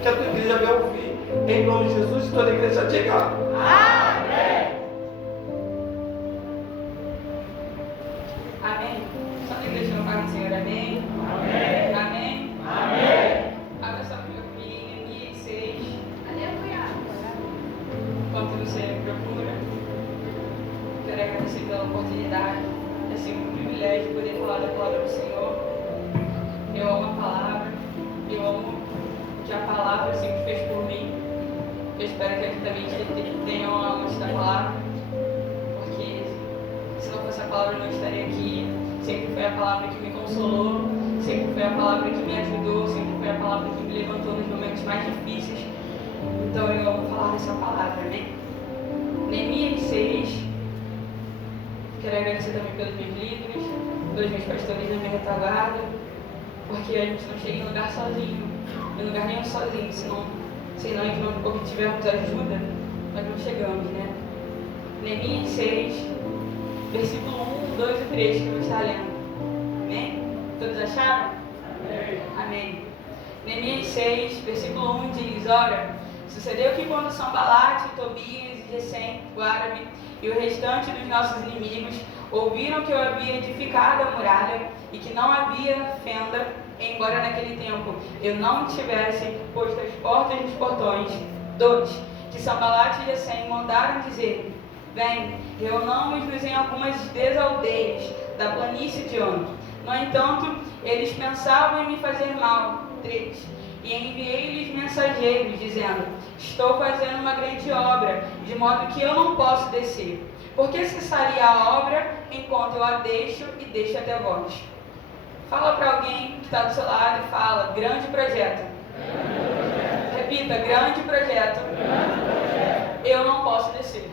que a tua igreja venha ouvir. Em nome de Jesus, toda a igreja diga amém. Amém. Só a igreja no Pai do Senhor, amém. Amém. Amém. Amém. Abra sua Bíblia comigo em Neemias 6. Aleluia. Enquanto você procura, quero agradecer pela oportunidade, é sempre um privilégio poder falar da palavra do Senhor. Eu amo a palavra, eu amo o que a palavra sempre fez por mim. Eu espero que aqui também tenham a amante da palavra, porque se não fosse a palavra eu não estaria aqui. Sempre foi a palavra que me consolou, sempre foi a palavra que me ajudou, sempre foi a palavra que me levantou nos momentos mais difíceis. Então eu amo falar dessa palavra, né? Neemias 6. Quero agradecer também pelos meus líderes, pelos meus pastores da minha retaguarda, porque a gente não chega em lugar sozinho, em lugar nenhum sozinho, senão que não obtivermos ajuda, nós não chegamos, né? Neemias 6, versículo 1, 2 e 3, que eu vou estar lendo. Amém? Todos acharam? Amém. Amém. Neemias 6, versículo 1 diz: Ora, sucedeu que quando Sanbalate, Tobias e Gesem, o árabe, e o restante dos nossos inimigos ouviram que eu havia edificado a muralha e que não havia fenda, embora naquele tempo eu não tivesse posto as portas dos portões. 2. Que Sanbalate e Gesem mandaram dizer: Vem, reunamos-nos em algumas desaldeias da planície de Ono. No entanto, eles pensavam em me fazer mal. 3. E enviei-lhes mensageiros, dizendo: Estou fazendo uma grande obra, de modo que eu não posso descer. Por que cessaria a obra enquanto eu a deixo e deixo até vós? Fala para alguém que está do seu lado e fala: grande projeto. Repita: grande projeto. Eu não posso descer.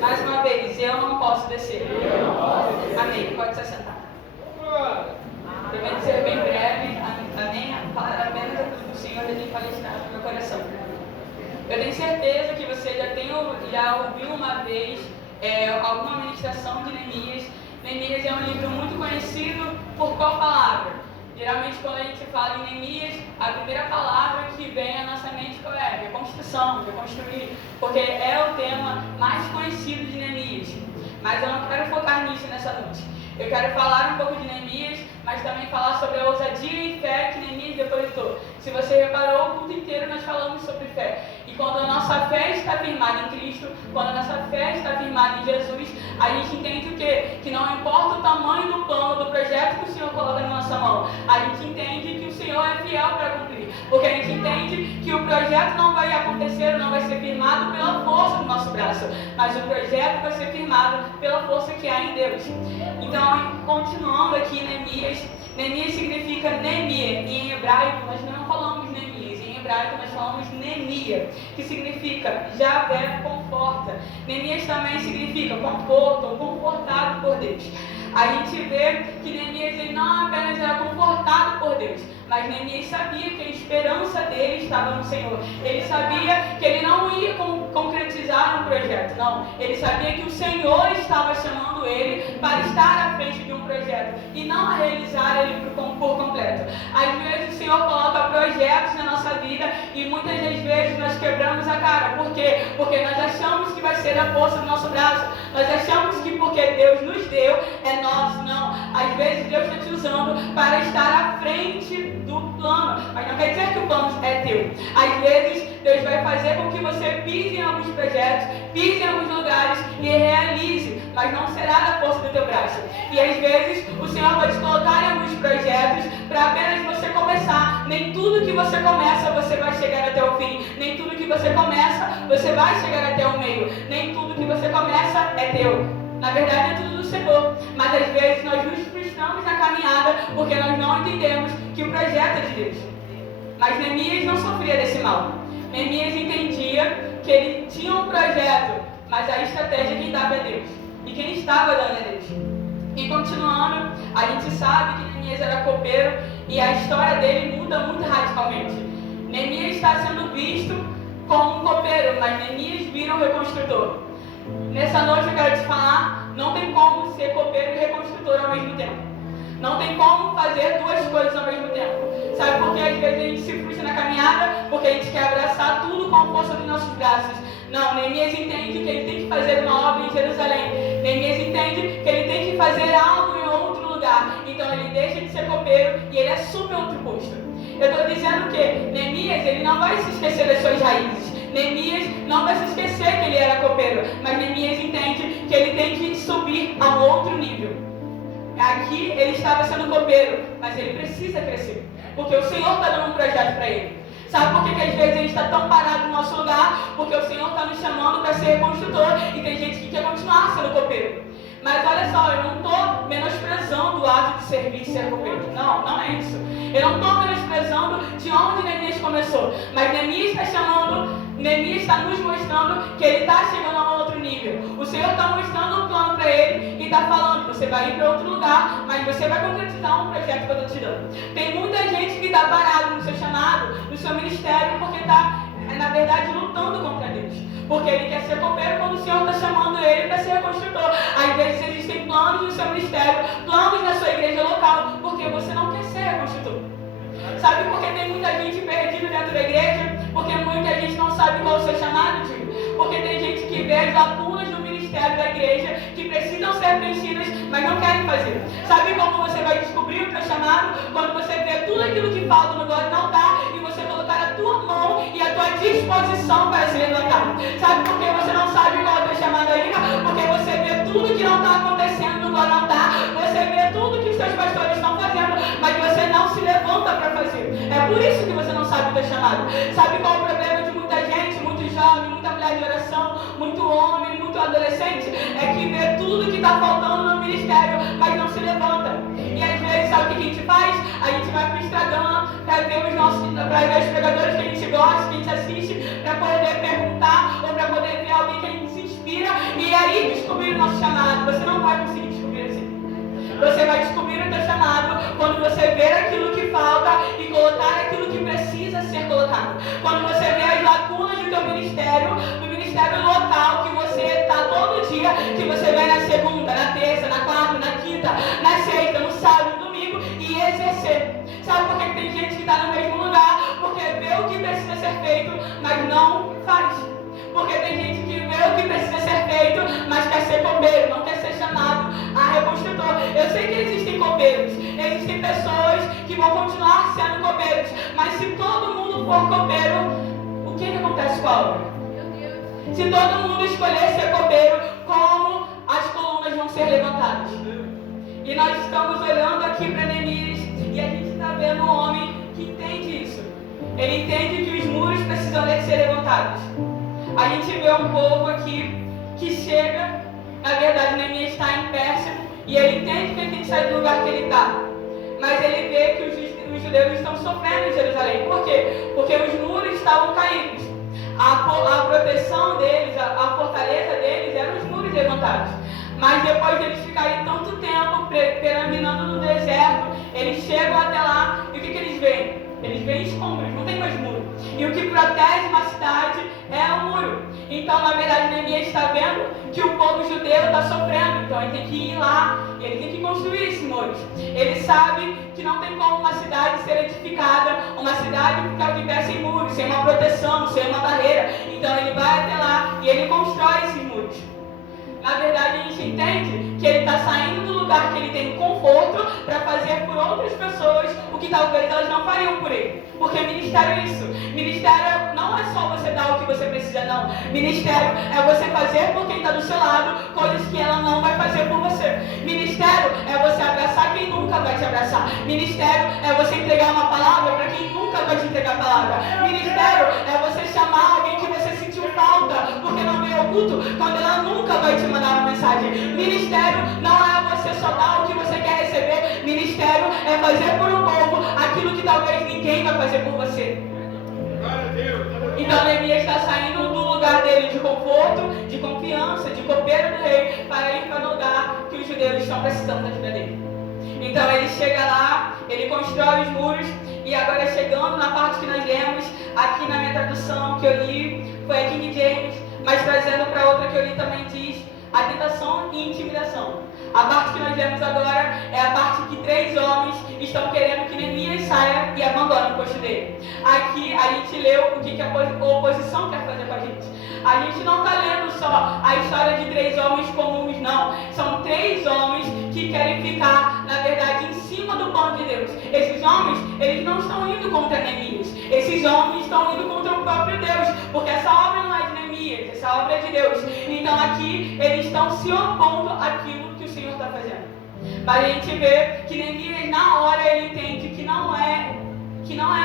Mais uma vez: eu não posso descer. Amém. Pode se assentar. Prometo ser bem breve. Amém. Falar apenas aquilo que o Senhor tem palestrado no meu coração. Eu tenho certeza que você já ouviu uma vez alguma ministração de Neemias. Neemias é um livro muito conhecido por qual palavra? Geralmente, quando a gente fala em Neemias, a primeira palavra que vem à nossa mente qual é? Reconstrução, reconstruir, porque é o tema mais conhecido de Neemias. Mas eu não quero focar nisso nessa noite. Eu quero falar um pouco de Neemias, mas também falar sobre a ousadia e fé que Neemias depositou. Se você reparou, o culto inteiro nós falamos sobre fé. E quando a nossa fé está firmada em Cristo, quando a nossa fé está firmada em Jesus, a gente entende o quê? Que não importa o tamanho do plano, do projeto que o Senhor coloca na nossa mão, a gente entende que o Senhor é fiel para cumprir. Porque a gente entende que o projeto não vai acontecer, não vai ser firmado pela força do nosso braço, mas o projeto vai ser firmado pela força que há em Deus. Então, continuando aqui, Neemias significa Nemia, e em hebraico nós não falamos Neemias, em hebraico nós falamos Nemia, que significa Javé conforta. Neemias também significa conforto, ou confortado por Deus. A gente vê que Neemias ele não apenas era confortado por Deus, mas Neemias sabia que a esperança dele estava no Senhor. Ele sabia que ele não ia concretizar um projeto, não. Ele sabia que o Senhor estava chamando ele para estar à frente de um projeto e não a realizar ele por completo. Às vezes o Senhor coloca projetos na nossa vida e muitas das vezes nós quebramos a cara. Por quê? Porque nós achamos que vai ser a força do nosso braço. Nós achamos que porque Deus nos deu, é nosso. Não. Às vezes Deus está te usando para estar à frente do plano, mas não quer dizer que o plano é teu. Às vezes Deus vai fazer com que você pise em alguns projetos, pise em alguns lugares e realize, mas não será da força do teu braço. E às vezes o Senhor vai te colocar em alguns projetos para apenas você começar. Nem tudo que você começa você vai chegar até o fim. Nem tudo que você começa você vai chegar até o meio. Nem tudo que você começa é teu. Na verdade é tudo do Senhor. Mas às vezes nós nos frustramos na caminhada porque nós não entendemos que o projeto é de Deus. Mas Neemias não sofria desse mal. Neemias entendia que ele tinha um projeto, mas a estratégia quem dava é Deus. E quem estava dando é Deus. E continuando, a gente sabe que Neemias era copeiro e a história dele muda muito radicalmente. Neemias está sendo visto como um copeiro, mas Neemias vira um reconstrutor. Nessa noite eu quero te falar, não tem como ser copeiro e reconstrutor ao mesmo tempo. Não tem como fazer duas coisas ao mesmo tempo. Sabe por que às vezes a gente se frustra na caminhada? porque a gente quer abraçar tudo com a força dos nossos braços. Não, Neemias entende que ele tem que fazer uma obra em Jerusalém. Neemias entende que ele tem que fazer algo em outro lugar. Então ele deixa de ser copeiro e ele assume outro posto. Eu estou dizendo que Neemias, ele não vai se esquecer das suas raízes. Neemias não vai se esquecer que ele era copeiro. Mas Neemias entende que ele tem que subir a um outro nível. Aqui ele estava sendo copeiro, mas ele precisa crescer. Porque o Senhor está dando um projeto para ele. Sabe por que às vezes a gente está tão parado no nosso lugar? Porque o Senhor está nos chamando para ser construtor e tem gente que quer continuar sendo copeiro. Mas olha só, eu não estou menosprezando o ato de servir e ser copeiro. Não, não é isso. Eu não estou menosprezando de onde Neemias começou. Mas Neemias está chamando, Neemias está nos mostrando que ele está chegando a um outro nível. O Senhor está mostrando um plano para ele e está falando, você vai ir para outro lugar, mas você vai concretizar um projeto que eu estou te dando. Tem muita gente que está parado no seu chamado, no seu ministério, porque está, na verdade, lutando contra Deus. Porque ele quer ser copeiro quando o Senhor está chamando ele para ser construtor. Às vezes existem planos no seu ministério, planos na sua igreja local, porque você não quer ser construtor. Sabe por que tem muita gente perdida dentro da igreja? Porque muita gente não sabe qual é o seu chamado, tio. Porque tem gente que vê as lacunas do ministério da igreja que precisam ser preenchidas, mas não querem fazer. Sabe como você vai descobrir o seu chamado? Quando você vê tudo aquilo que falta no altar e você colocar a tua mão e a tua disposição para se levantar. Sabe por que você não sabe qual é o teu chamado ainda? Porque você vê tudo que não está acontecendo no altar, você vê tudo que os seus pastores estão fazendo, mas você não se levanta para fazer. É por isso que você não sabe o teu chamado. Sabe qual é o problema de muita gente, muito jovem, muita mulher de oração, muito homem, muito adolescente? É que vê tudo que está faltando no ministério, mas não se levanta. E às vezes, sabe o que a gente faz? A gente vai para o Instagram para ver os pregadores que a gente gosta, que a gente assiste, para poder perguntar ou para poder ver alguém que a gente se inspira e aí descobrir o nosso chamado. Você não vai conseguir descobrir assim. Você vai descobrir o teu chamado quando você ver aquilo que falta e colocar aquilo que precisa ser colocado. Quando você vê as lacunas do teu ministério, do ministério local que você está todo dia, que você vai na segunda, na terça, na quarta, na quinta, na sexta, no sábado, no domingo e exercer. Sabe por que tem gente que está no mesmo lugar? Porque vê o que precisa ser feito, mas não faz. Porque tem gente que vê o que precisa ser feito, mas quer ser copeiro, não quer ser chamado a reconstrutor. Eu sei que existem copeiros, existem pessoas que vão continuar sendo copeiros, mas se todo mundo for copeiro, o que acontece com a obra? Se todo mundo escolher ser copeiro, como as colunas vão ser levantadas? E nós estamos olhando aqui para Neemias e a gente está vendo um homem que entende isso. Ele entende que os muros precisam ser levantados. A gente vê um povo aqui que chega, na verdade Neemias está em Pérsia e ele entende que ele tem que sair do lugar que ele está. Mas ele vê que os judeus estão sofrendo em Jerusalém. Por quê? Porque os muros estavam caídos. A proteção deles, a fortaleza deles eram os muros levantados. Mas depois de eles ficarem tanto tempo peregrinando no deserto, eles chegam até lá e o que eles veem? Eles veem escombros, não tem mais muro. E o que protege uma cidade é o muro. Então, na verdade, Neemias está vendo que o povo judeu está sofrendo. Então, ele tem que ir lá e ele tem que construir esses muros. Ele sabe que não tem como uma cidade ser edificada, uma cidade ficar de pé sem muros, sem uma proteção, sem uma barreira. Então, ele vai até lá e ele constrói esses muros. Na verdade, a gente entende que ele está saindo do lugar que ele tem conforto para fazer por outras pessoas o que talvez elas não fariam por ele. Porque ministério é isso. Ministério não é só você dar o que você precisa, não. Ministério é você fazer por quem está do seu lado coisas que ela não vai fazer por você. Ministério é você abraçar quem nunca vai te abraçar. Ministério é você entregar uma palavra para quem nunca vai te entregar a palavra. Ministério é você chamar alguém que você sentiu falta porque não veio ao culto, quando ela nunca vai te mandar uma mensagem. Ministério não é você só dar o que você quer receber. Ministério é fazer por um povo aquilo que talvez ninguém vai fazer por você. Então Neemias está saindo do lugar dele de conforto, de confiança, de copeiro do rei, para ir para o lugar que os judeus estão precisando da vida dele. Então ele chega lá, ele constrói os muros, e agora chegando na parte que nós lemos, aqui na minha tradução que eu li, foi a King James, mas trazendo para outra que eu li também diz, a tentação e intimidação. A parte que nós vemos agora é a parte que 3 homens estão querendo que Neemias saia e abandone o posto dele. Aqui a gente leu o que a oposição quer fazer com a gente. A gente não está lendo só a história de 3 homens comuns, não. São 3 homens que querem ficar, na verdade, em cima do plano de Deus. Esses homens, eles não estão indo contra Neemias. Esses homens estão indo contra o próprio Deus, porque essa obra não é de Neemias, essa obra é de Deus. Então aqui eles estão se opondo àquilo que o Senhor está fazendo. Mas a gente vê que Neemias, na hora, ele entende que não é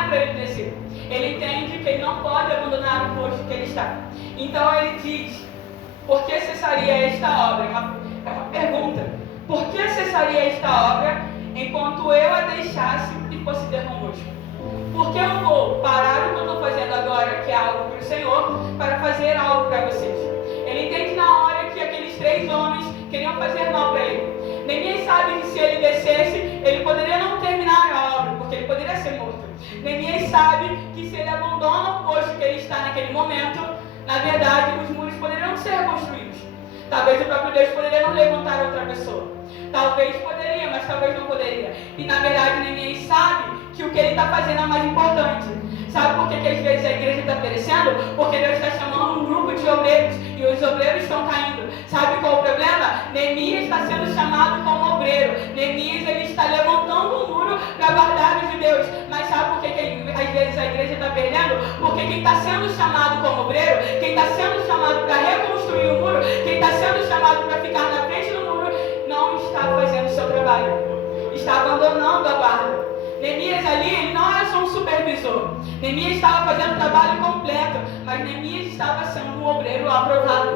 para ele descer. Ele entende que ele não pode abandonar o posto que ele está. Então ele diz: por que cessaria esta obra? É uma pergunta. Por que cessaria esta obra enquanto eu a deixasse e fosse ter convosco? Por que eu vou parar o que eu estou fazendo agora, que é algo para o Senhor, para fazer algo para vocês? Ele entende na hora que aqueles 3 homens queriam fazer mal para ele. Neemias sabe que se ele descesse, ele poderia não terminar a obra, porque ele poderia ser morto. Neemias sabe que se ele abandona o posto que ele está naquele momento, na verdade, os muros poderiam ser reconstruídos. Talvez o próprio Deus poderia não levantar outra pessoa. Talvez poderia, mas talvez não poderia. E na verdade, Neemias sabe que o que ele está fazendo é mais importante. Sabe por que às vezes a igreja está perecendo? Porque Deus está chamando um grupo de obreiros e os obreiros estão caindo. Sabe qual é o problema? Neemias está sendo chamado como obreiro. Neemias, ele está levantando um muro para guardar os judeus. Mas sabe por que às vezes a igreja está perdendo? Porque quem está sendo chamado como obreiro, quem está sendo chamado para reconstruir o muro, quem está sendo chamado para ficar na frente do muro, não está fazendo o seu trabalho. Está abandonando a guarda. Neemias ali, ele não era só um supervisor. Neemias estava fazendo o trabalho completo, mas Neemias estava sendo um obreiro aprovado.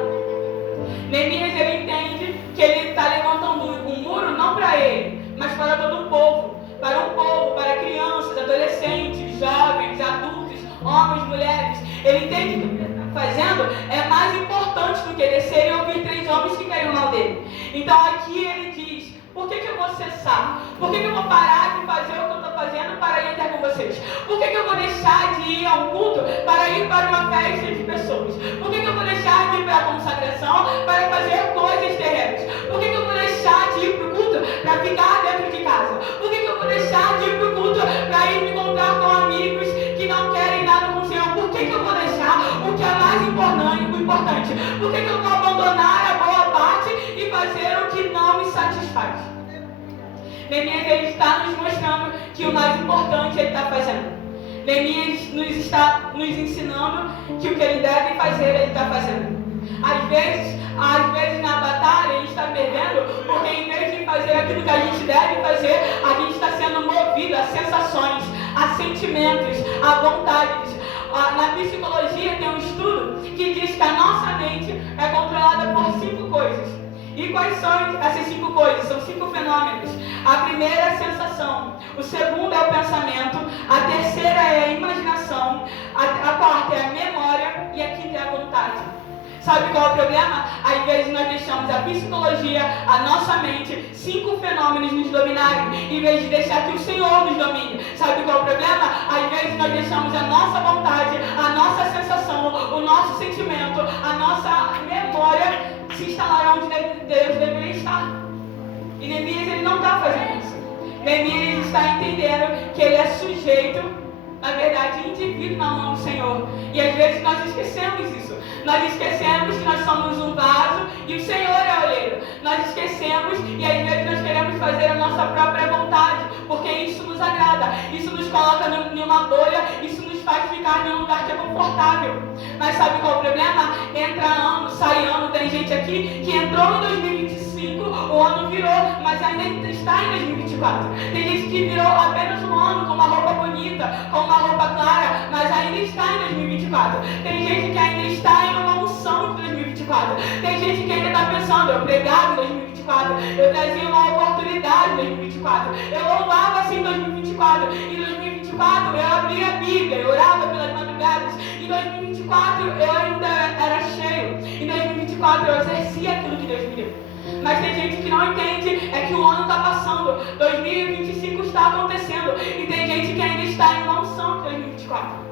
Neemias, ele entende que ele está levantando um muro não para ele, mas para todo um povo. Para um povo, para crianças, adolescentes, jovens, adultos, homens, mulheres. Ele entende que o que ele está fazendo é mais importante do que descer e ouvir 3 homens que queriam mal dele. Então aqui ele diz: por que eu vou cessar? Por que eu vou parar de fazer o que eu estou fazendo para ir até com vocês? Por que eu vou deixar de ir ao culto para ir para uma festa de pessoas? Por que eu vou deixar de ir para a consagração para fazer coisas terrenas? Por que eu vou deixar de ir para o culto para ficar dentro de casa? Por que eu vou deixar de ir para o culto para ir me encontrar com amigos que não querem nada com o Senhor? Por que eu vou deixar o que é mais importante? Por que eu vou abandonar a boa parte e fazer o que não me satisfaz? Neemias, ele está nos mostrando que o mais importante ele está fazendo. Neemias nos está nos ensinando que o que ele deve fazer, ele está fazendo. Às vezes na batalha a gente está perdendo porque em vez de fazer aquilo que a gente deve fazer, a gente está sendo movido a sensações, a sentimentos, a vontades. Na psicologia tem um estudo que diz que a nossa mente é controlada por 5 coisas. E quais são essas 5 coisas? São 5 fenômenos. A primeira é a sensação, o segundo é o pensamento, a terceira é a imaginação, a quarta é a memória e a quinta é a vontade. Sabe qual é o problema? Às vezes nós deixamos a psicologia, a nossa mente, 5 fenômenos nos dominarem, em vez de deixar que o Senhor nos domine. Sabe qual é o problema? Às vezes nós deixamos a nossa vontade, a nossa sensação, o nosso sentimento, a nossa memória se instalar onde Deus deveria estar. E Neemias, ele não está fazendo isso. Neemias está entendendo que ele é sujeito, na verdade, indivíduo na mão do Senhor. E às vezes nós esquecemos isso. Nós esquecemos que nós somos um vaso e o Senhor é o oleiro. Nós esquecemos e às vezes nós queremos fazer a nossa própria vontade, porque isso nos agrada, isso nos coloca em uma bolha, isso nos faz ficar em um lugar que é confortável. Mas sabe qual é o problema? Entra ano, sai ano. Tem gente aqui que entrou em 2025, o ano virou, mas ainda está em 2024. Tem gente que virou apenas um ano com uma roupa bonita, com uma roupa clara, mas ainda está em 2024. Tem gente que ainda está em uma unção de 2024. Tem gente que ainda está pensando: eu pregava em 2024, eu trazia uma oportunidade em 2024, eu louvava assim em 2024. Em 2024 eu abria a Bíblia, eu orava pelas madrugadas. Em 2024 eu ainda era cheio. Em 2024 eu exercia aquilo que Deus me deu. Mas tem gente que não entende, é que o ano está passando, 2025 está acontecendo, e tem gente que ainda está em uma unção de 2024.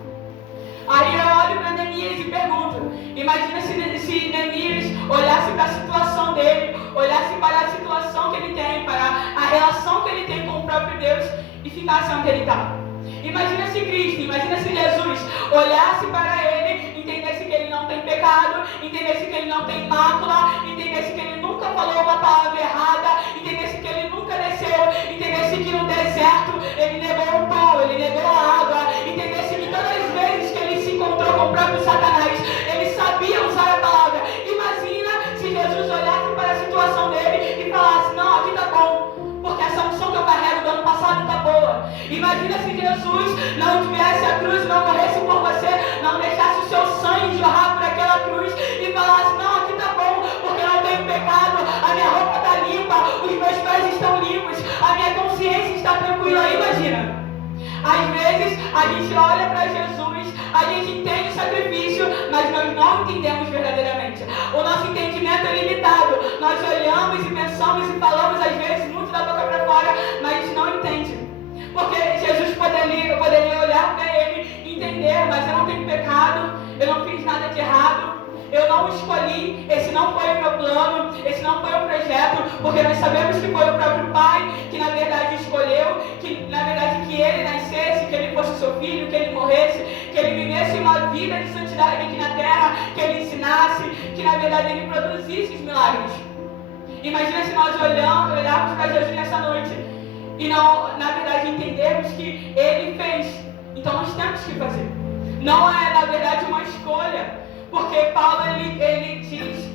Aí eu olho para Neemias e pergunto: Imagina se Neemias olhasse para a situação dele, olhasse para a situação que ele tem, para a relação que ele tem com o próprio Deus e ficasse onde ele está. Imagina se Cristo, imagina se Jesus olhasse para ele, entendesse que ele não tem pecado, entendesse que ele não tem mácula, entendesse que ele nunca falou uma palavra errada, entendesse que ele nunca desceu, entendesse que no deserto ele negou o pão, ele negou a água, entendesse que todas as vezes que ele se encontrou com o próprio Satanás, ele sabia usar a palavra. Imagina se Jesus olhasse para a situação dele e falasse: não, aqui tá bom, porque essa unção que eu carrego do ano passado tá boa. Imagina se Jesus não tivesse a cruz, não morresse por você, não deixasse o seu sangue jorrar por aquela cruz e falasse: não, aqui tá bom, porque eu não tenho pecado, a minha roupa tá limpa, os meus pés estão limpos, a minha consciência está tranquila. Imagina. Às vezes a gente olha para Jesus, a gente entende o sacrifício, mas nós não entendemos verdadeiramente. O nosso entendimento é limitado. Nós olhamos e pensamos e falamos às vezes muito da boca para fora, mas a gente não entende. Porque Jesus poderia olhar para ele e entender: mas eu não tenho pecado, eu não fiz nada de errado, eu não escolhi, esse não foi o meu plano, esse não foi o projeto, porque nós sabemos que foi o próprio Pai que na verdade escolheu, que na verdade que ele nascesse, que ele fosse seu filho, que ele morresse, que ele vivesse uma vida de santidade aqui na terra, que ele ensinasse, que na verdade ele produzisse os milagres. Imagina se nós olharmos para Jesus nessa noite e não, na verdade, entendermos que ele fez, então nós temos que fazer. Não é na verdade uma escolha. Porque Paulo ele diz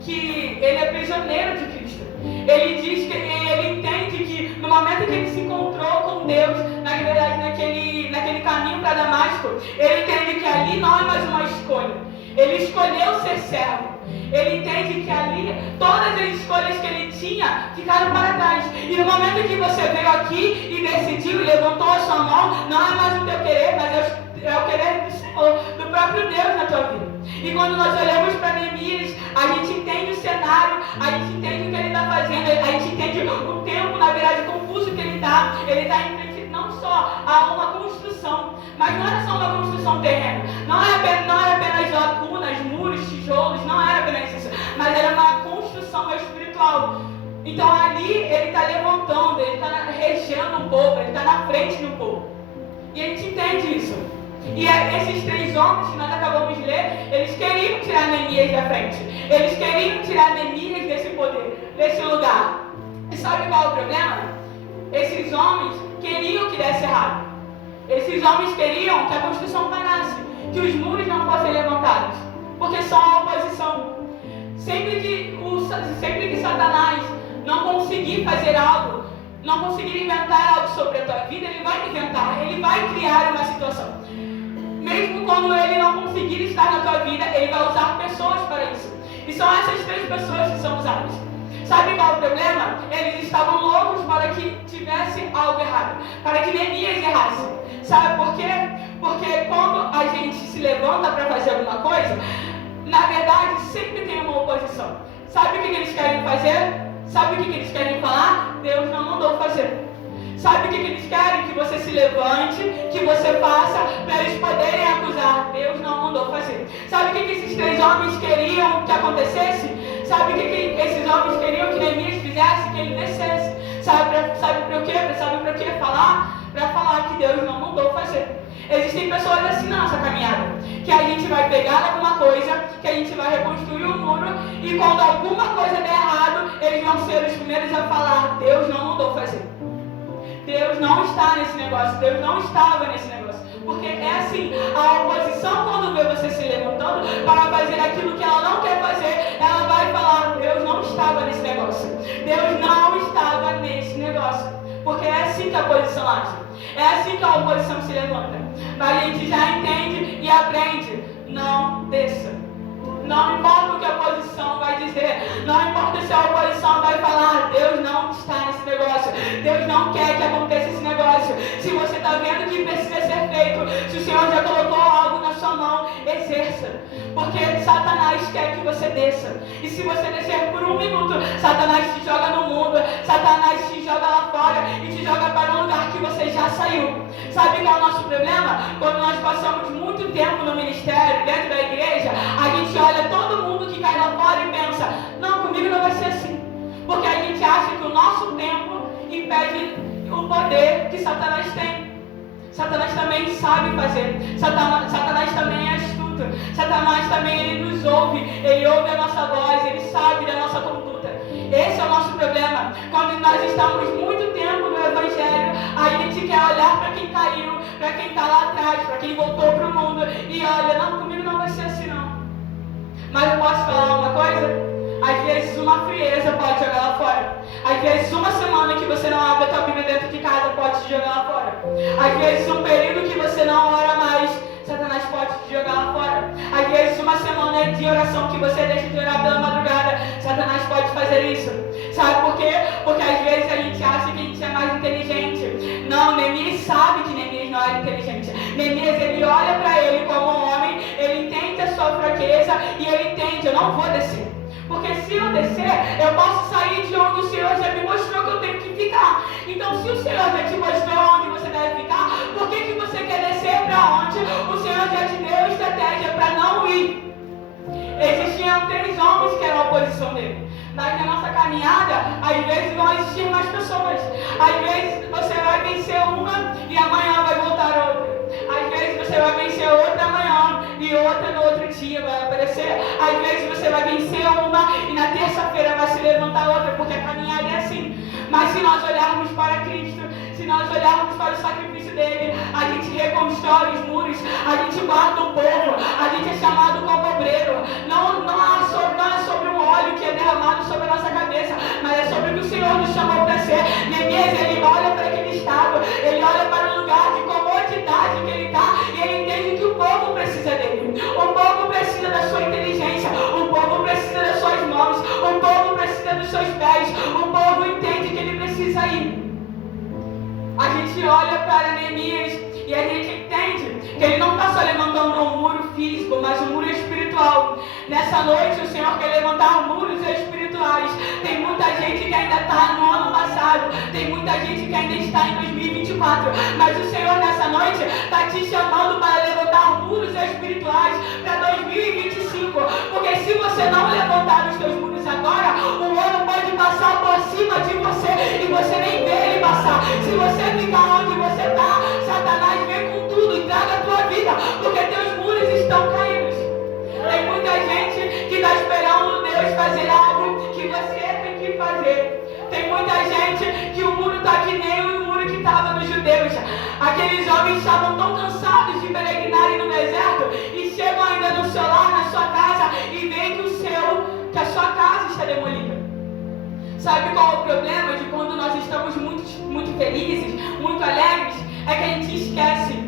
que ele é prisioneiro de Cristo. Ele diz que ele entende que no momento que ele se encontrou com Deus, na verdade naquele caminho para Damasco, ele entende que ali não é mais uma escolha. Ele escolheu ser servo. Ele entende que ali todas as escolhas que ele tinha ficaram para trás. E no momento que você veio aqui e decidiu e levantou a sua mão, não é mais o teu querer, mas é o querer do Senhor, do próprio Deus na tua vida. E quando nós olhamos para Neemias, a gente entende o cenário, a gente entende o que ele está fazendo, a gente entende o tempo, na verdade, confuso que ele está. Ele está em frente não só a uma construção, mas não era só uma construção terrena, não era apenas lacunas, muros, tijolos, não era apenas isso, mas era uma construção espiritual. Então ali ele está levantando, ele está regendo o povo, ele está na frente do povo. E a gente entende isso. E esses três homens que nós acabamos de ler, eles queriam tirar Neemias da frente. Eles queriam tirar Neemias desse poder, desse lugar. E sabe qual é o problema? Esses homens queriam que desse errado. Esses homens queriam que a construção parasse, que os muros não fossem levantados, porque só a oposição. Sempre que Satanás não conseguir fazer algo, não conseguir inventar algo sobre a tua vida, ele vai inventar, ele vai criar uma situação. Mesmo quando ele não conseguir estar na tua vida, ele vai usar pessoas para isso. E são essas três pessoas que são usadas. Sabe qual é o problema? Eles estavam loucos para que tivesse algo errado, para que Neemias errasse. Sabe por quê? Porque quando a gente se levanta para fazer alguma coisa, na verdade sempre tem uma oposição. Sabe o que eles querem fazer? Sabe o que eles querem falar? Deus não mandou fazer. Sabe o que eles querem? Que você se levante, que você faça, para eles poderem acusar. Deus não mandou fazer. Sabe o que esses três homens queriam que acontecesse? Sabe o que esses homens queriam que Neemias fizesse? Que ele descesse. Sabe para o quê? Sabe para o quê? Para falar que Deus não mandou fazer. Existem pessoas assim na nossa caminhada, que a gente vai pegar alguma coisa, que a gente vai reconstruir um muro, e quando alguma coisa der errado, eles vão ser os primeiros a falar: Deus não mandou fazer. Deus não está nesse negócio, Deus não estava nesse negócio. Porque é assim, a oposição, quando vê você se levantando para fazer aquilo que ela não quer fazer, ela vai falar: Deus não estava nesse negócio. Deus não estava nesse negócio. Porque é assim que a oposição age. É assim que a oposição se levanta. Mas a gente já entende e aprende: não desça. Não importa o que a oposição vai dizer, não importa se a oposição vai falar: Deus não está nesse negócio, Deus não quer que aconteça esse negócio. Se você está vendo que precisa ser feito, se o Senhor já colocou algo na sua mão, exerça. Porque Satanás quer que você desça. E se você descer por um minuto, Satanás te joga no mundo, Satanás te joga lá fora e te joga para um lugar que você já saiu. Sabe qual é o nosso problema? Quando nós passamos muito tempo no ministério, dentro da igreja, a gente olha nosso tempo impede o poder que Satanás tem. Satanás também sabe fazer. Satanás também é astuto. Satanás também ele nos ouve. Ele ouve a nossa voz. Ele sabe da nossa conduta. Esse é o nosso problema. Quando nós estamos muito tempo no Evangelho, a gente quer olhar para quem caiu, para quem está lá atrás, para quem voltou para o mundo e olha, não, comigo não vai ser assim não. Mas eu posso falar uma coisa? Às vezes uma frieza pode jogar lá fora. Às vezes uma semana que você não abre a tua Bíblia dentro de casa pode te jogar lá fora. Às vezes um período que você não ora mais, Satanás pode te jogar lá fora. Às vezes uma semana de oração que você deixa de orar pela madrugada, Satanás pode fazer isso. Sabe por quê? Porque às vezes a gente acha que a gente é mais inteligente. Não, Neemias sabe que Neemias não é inteligente. Neemias, ele olha para ele como um homem, ele entende a sua fraqueza e ele entende, eu não vou descer. Porque se eu descer, eu posso sair de onde o Senhor já me mostrou que eu tenho que ficar. Então, se o Senhor já te mostrou onde você deve ficar, por que você quer descer para onde o Senhor já te deu estratégia para não ir? Existiam 3 homens que eram a oposição dele. Mas na nossa caminhada, às vezes vão existir mais pessoas. Às vezes você vai vencer uma e amanhã vai voltar outra. Às vezes você vai vencer outra amanhã e outra no outro dia vai aparecer. Às vezes você vai vencer uma e na terça-feira vai se levantar outra, porque a caminhada é assim. Mas se nós olharmos para Cristo, se nós olharmos para o sacrifício dele, a gente reconstrói os muros, a gente guarda o povo, a gente é chamado como obreiro. Não é sobre um óleo que é derramado sobre a nossa cabeça, mas é sobre o que o Senhor nos chamou para ser. Neemias, ele olha para aquele estado, ele olha para o lugar de comodidade que ele está e ele entende que o povo precisa dele. O povo precisa da sua inteligência, o povo precisa das suas mãos, o povo precisa dos seus pés, o povo entende que ele precisa ir. A gente olha para Neemias e a gente entende que ele não está só levantando um muro físico, mas um muro espiritual. Nessa noite o Senhor quer levantar muros espirituais. Tem muita gente que ainda está no ano passado, tem muita gente que ainda está em 2024, mas o Senhor nessa noite está te chamando para levantar muros espirituais para 2025, porque se você não levantar os seus muros agora, o ano pode passar por cima de você e você nem vê ele passar. Se você ficar onde você está, Satanás vem com tudo e traga a tua vida, porque teus muros estão caídos. Tem muita gente que está esperando Deus fazer algo que você tem que fazer. Tem muita gente que o muro está que nem o muro que estava nos judeus. Aqueles homens estavam tão cansados de peregrinarem no deserto e chegam ainda no seu lar, na sua casa, e veem que a sua casa está demolida. Sabe qual é o problema de quando nós estamos muito felizes, muito alegres? É que a gente esquece.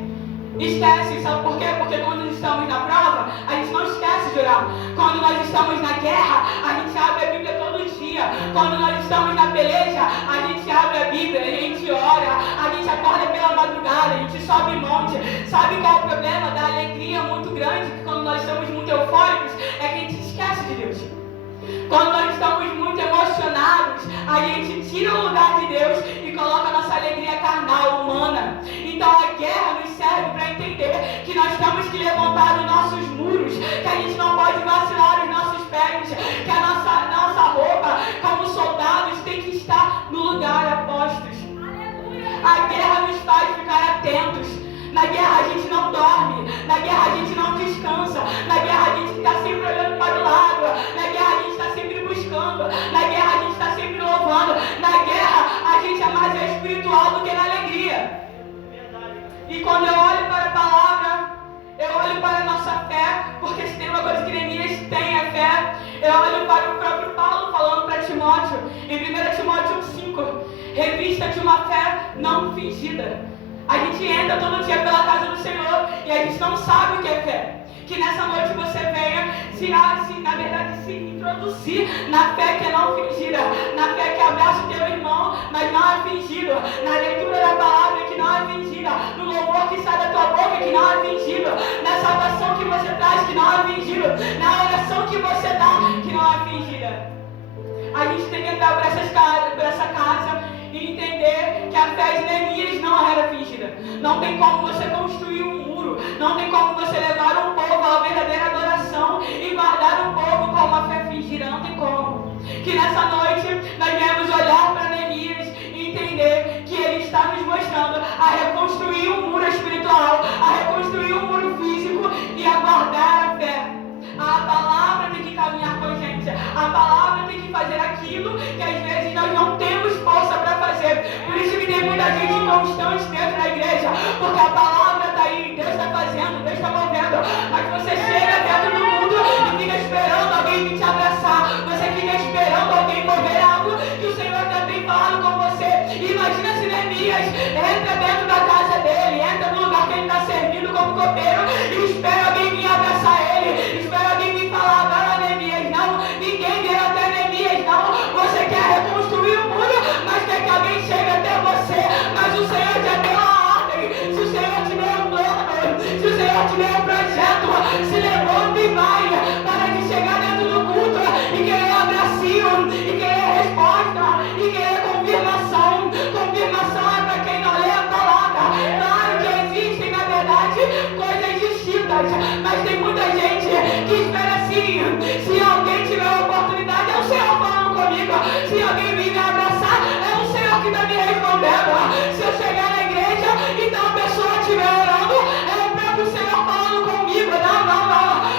Sabe por quê? Porque quando estamos na prova, a gente não esquece de orar. Quando nós estamos na guerra, a gente abre a Bíblia todo dia. Quando nós estamos na peleja, a gente abre a Bíblia, a gente ora, a gente acorda pela madrugada, a gente sobe monte. Sabe qual é o problema da alegria muito grande? Que quando nós estamos muito eufóricos, é que a gente esquece de Deus. Quando nós estamos muito emocionados, a gente tira o lugar de Deus e coloca a nossa alegria carnal, humana. Então a guerra nos serve para entender que nós temos que levantar os nossos muros, que a gente não pode vacilar os nossos pés, que a nossa roupa, como soldados, tem que estar no lugar apostos. A guerra nos faz ficar atentos. Na guerra a gente não dorme, na guerra a gente não descansa, na guerra a gente está sempre olhando para o lado, na guerra a gente está sempre buscando, na guerra a gente está sempre louvando, na guerra a gente é mais espiritual do que na alegria. E quando eu olho para a palavra, eu olho para a nossa fé, porque se tem uma coisa que Neemias tem, é fé. Eu olho para o próprio Paulo falando para Timóteo, em 1 Timóteo 5, revista de uma fé não fingida. A gente entra todo dia pela casa do Senhor e a gente não sabe o que é fé. Que nessa noite você venha se introduzir na fé que é não fingida, na fé que abraça o teu irmão, mas não é fingido, na leitura da palavra que não é fingida, no louvor que sai da tua boca que não é fingido, na salvação que você traz que não é fingido, na oração que você dá que não é fingida. A gente tem que entrar para essa casa e entender que a fé de Neemias não era fingida. Não tem como você construir um muro, não tem como você levar um povo à verdadeira adoração e guardar um povo com uma fé fingida, não tem como. Que nessa noite nós viemos olhar para Neemias reuniões dentro da igreja, porque a palavra está aí, Deus está fazendo, Deus está movendo, mas você chega dentro do mundo e fica esperando alguém vir te abraçar, você fica esperando alguém mover algo que o Senhor já tem falado com você. Imagina se Neemias entra dentro da casa dele, entra no lugar que ele está servindo como copeiro e espera alguém vir abraçar ele, espera alguém vir falar, vai lá Neemias, não, ninguém veio até Neemias, não, você quer reconstruir o muro, mas quer que alguém chegue até você, mas o Senhor já deu a ordem, se o Senhor te deu um plano, se o Senhor te deu um projeto, se levanta e vai, para de chegar dentro do culto e querer abracinho, e querer resposta, e querer confirmação. Confirmação é para quem não lê a palavra. Claro que existem, na verdade, coisas distintas, mas tem muita gente que espera assim, se alguém tiver a oportunidade, é o Senhor falando comigo, se alguém vir me abraçar, é o Senhor que está me respondendo, se eu chegar na igreja e tal pessoa estiver orando, é o próprio Senhor falando comigo. Não,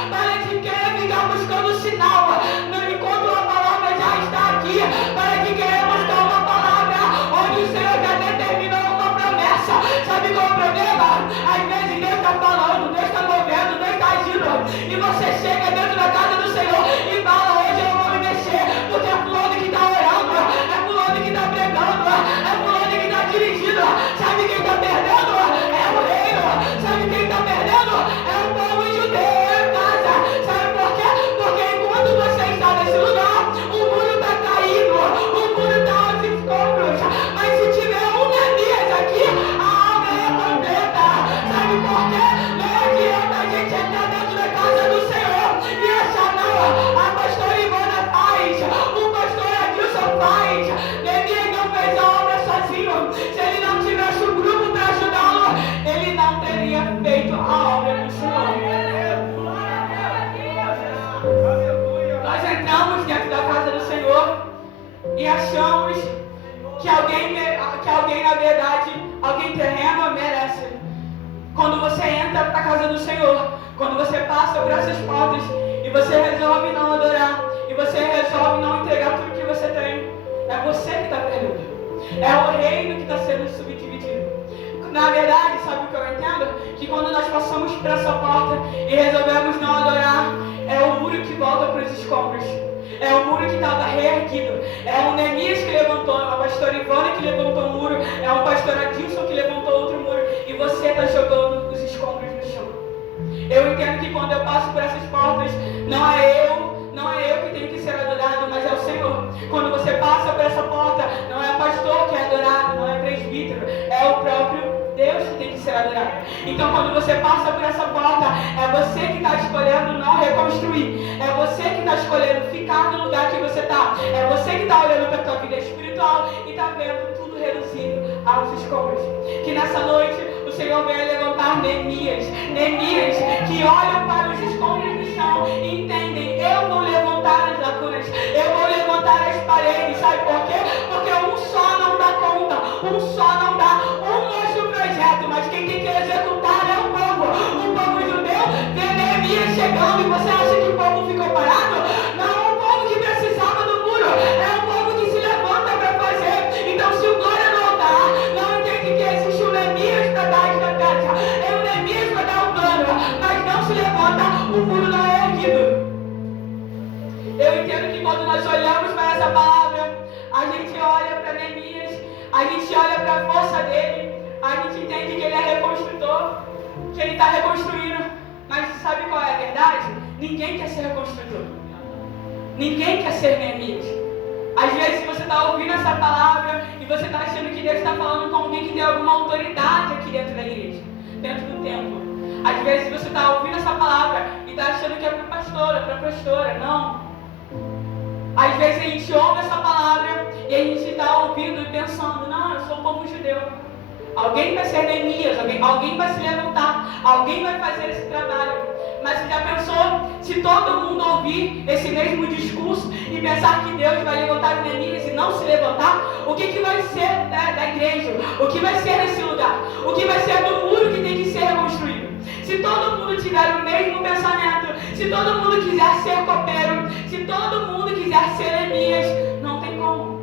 para de querer ficar buscando sinal, enquanto a palavra já está aqui, para de querer buscar uma palavra onde o Senhor já determinou uma promessa. Sabe qual é o problema? Às vezes Deus está falando, Deus está movendo, Deus está agindo, e você chega dentro da casa do Senhor e fala, hoje eu vou me mexer, porque é fulano que está orando, é fulano que está pregando, é fulano que está dirigindo. Sabe quem está perdendo? É o reino. Sabe quem está perdendo? É o povo judeu, é a casa. Sabe por quê? Porque enquanto você está nesse lugar, o muro está caído, o muro está aos escombros, mas se tiver um Neemias aqui, a obra é completa. Sabe por quê? Não adianta a gente entrar dentro da casa do Senhor e achar, não, a pastora Ivana faz, o pastor Adilson faz. Neemias não fez a obra sozinho. Se ele não tivesse um grupo para ajudá-lo, ele não teria feito a obra do Senhor. Nós entramos dentro da casa do Senhor e achamos que alguém na verdade, alguém terreno merece. Quando você entra para a casa do Senhor, quando você passa por essas portas e você resolve não adorar, e você resolve não entregar tudo que você tem, é você que está perdendo. É o reino que está sendo subdividido. Na verdade, sabe o que eu entendo? Que quando nós passamos por essa porta e resolvemos não adorar, é o muro que volta para os escombros. É o muro que estava reerguido. É o Neemias que levantou, é a pastora Ivana que levantou o muro, é o pastor Adilson que levantou outro muro, e você está jogando os escombros no chão. Eu entendo que quando eu passo por essas portas, não é eu que tenho que ser adorado, mas é o Senhor. Quando você passa por essa porta, não é pastor que é adorado, não é presbítero, é o próprio Deus que tem que ser adorado. Então quando você passa por essa porta, é você que está escolhendo não reconstruir, é você que está escolhendo ficar no lugar que você está, é você que está olhando para a tua vida espiritual e está vendo tudo reduzido aos escombros. Que nessa noite o Senhor venha levantar Neemias que olham para os escombros do chão e entendem, eu vou levantar as lacunas, eu vou levantar as paredes. Sabe por quê? Porque um só não dá conta, um só não dá, mostra o projeto, mas quem tem que executar é o povo judeu. Vê Neemias chegando e você acha que o povo ficou parado? Não, é o povo que precisava do muro, é o povo que se levanta para fazer. Então se o glória não dá, não entende que existe um Neemias para dar a estratégia, é o Neemias para dar o plano, mas não se levanta, o muro não é erguido. Eu entendo que quando nós olhamos para essa palavra, a gente olha para Neemias, a gente olha para a força dele, a gente entende que ele é reconstrutor, que ele está reconstruindo. Mas sabe qual é a verdade? Ninguém quer ser reconstrutor. Ninguém quer ser Neemias. Às vezes você está ouvindo essa palavra e você está achando que Deus está falando com alguém que tem alguma autoridade aqui dentro da igreja, dentro do templo. Às vezes você está ouvindo essa palavra e está achando que é para pastora. Não. Às vezes a gente ouve essa palavra e a gente está ouvindo e pensando, não, eu sou o povo judeu. Alguém vai ser Neemias, alguém vai se levantar, alguém vai fazer esse trabalho. Mas você já pensou, se todo mundo ouvir esse mesmo discurso e pensar que Deus vai levantar o Neemias e não se levantar, o que vai ser da igreja? O que vai ser nesse lugar? O que vai ser do muro que tem que ser reconstruído? Se todo mundo tiver o mesmo pensamento, se todo mundo quiser ser copeiro, se todo mundo quiser ser Neemias, não tem como.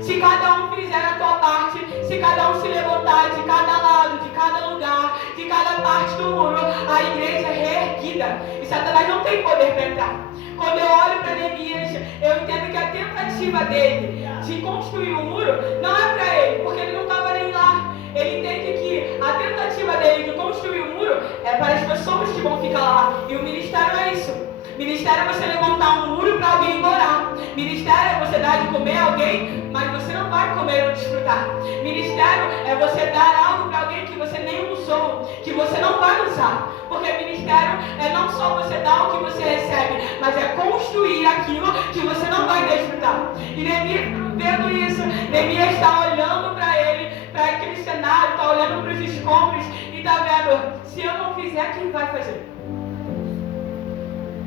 Se cada um fizer a tua parte, se cada um se levantar de cada lado, de cada lugar, de cada parte do muro, a igreja é reerguida. E Satanás não tem poder para entrar. Quando eu olho para Neemias, eu entendo que a tentativa dele de construir um muro não é para ele, porque ele não estava nem lá. Ele entende que a tentativa dele de construir um muro é para as pessoas que vão ficar lá. E o ministério é isso. Ministério é você levantar um muro para alguém morar. Ministério é você dar de comer a alguém, mas você não vai comer ou desfrutar. Ministério é você dar algo para alguém que você nem usou, que você não vai usar. Porque ministério é não só você dar o que você recebe, mas é construir aquilo que você não vai desfrutar. E Neemias, vendo isso, Neemias está olhando para ele, para aquele cenário, está olhando para os escombros e está vendo, se eu não fizer, quem vai fazer?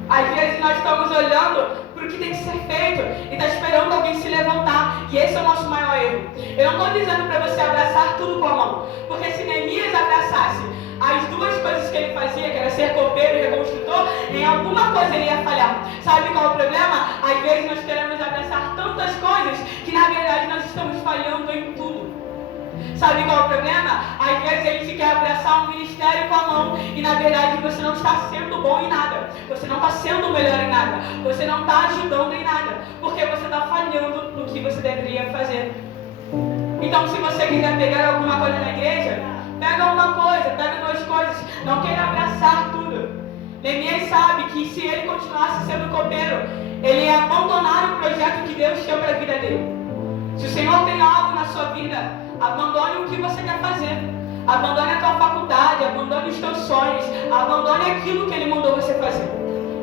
Às vezes nós estamos olhando para o que tem que ser feito e está esperando alguém se levantar. E esse é o nosso maior erro. Eu não estou dizendo para você abraçar tudo com a mão. Porque se Neemias abraçasse as duas coisas que ele fazia, que era ser copeiro e reconstrutor, em alguma coisa ele ia falhar. Sabe qual é o problema? Às vezes nós queremos abraçar tantas coisas que na verdade nós estamos falhando em tudo. Sabe qual é o problema? Às vezes a gente quer abraçar um ministério com a mão e na verdade você não está sendo bom em nada. Você não está sendo melhor em nada. Você não está ajudando em nada. Porque você está falhando no que você deveria fazer. Então se você quiser pegar alguma coisa na igreja, pega uma coisa, pega duas coisas. Não queira abraçar tudo. Neemias sabe que se ele continuasse sendo copeiro, ele ia abandonar o projeto que Deus tinha para a vida dele. Se o Senhor tem algo na sua vida, abandone o que você quer fazer. Abandone a tua faculdade, abandone os teus sonhos, abandone aquilo que Ele mandou você fazer.